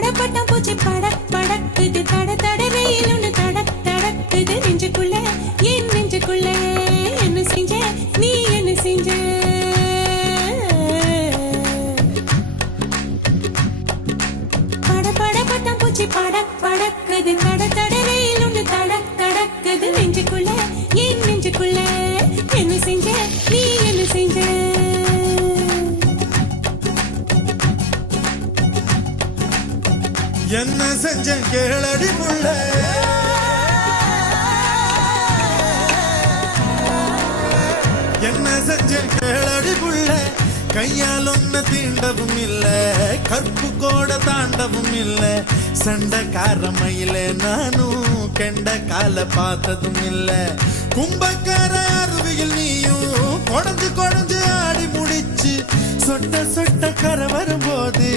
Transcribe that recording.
படம் பூச்சி படக் படக்குது தட தட வெயில் ஒன்று தடக் தடக்குது நெஞ்சுக்குள்ள என் நெஞ்சுக்குள்ள என்ன செஞ்ச நீ என்ன செஞ்ச பட பட பட்டம் பூச்சி படக் படக்குது தட தட வெயில் ஒன்று தடக் தடக்குது நெஞ்சுக்குள்ள என் நெஞ்சுக்குள்ள என்ன செஞ்ச நீ என்ன செஞ்ச என்ன செஞ்ச கேளடி புள்ள என்ன செஞ்ச கேளடி புள்ள கையால் ஒன்ன தீண்டவும் இல்ல கற்பு கோட தாண்டவும் இல்ல சண்டைக்காரமையில நானும் கெண்ட கால பார்த்ததும் இல்ல கும்பக்கார அருவியில் நீயும் கொடஞ்சு கொடஞ்சு ஆடி முடிச்சு சொட்ட சொட்ட கரை வரும்போது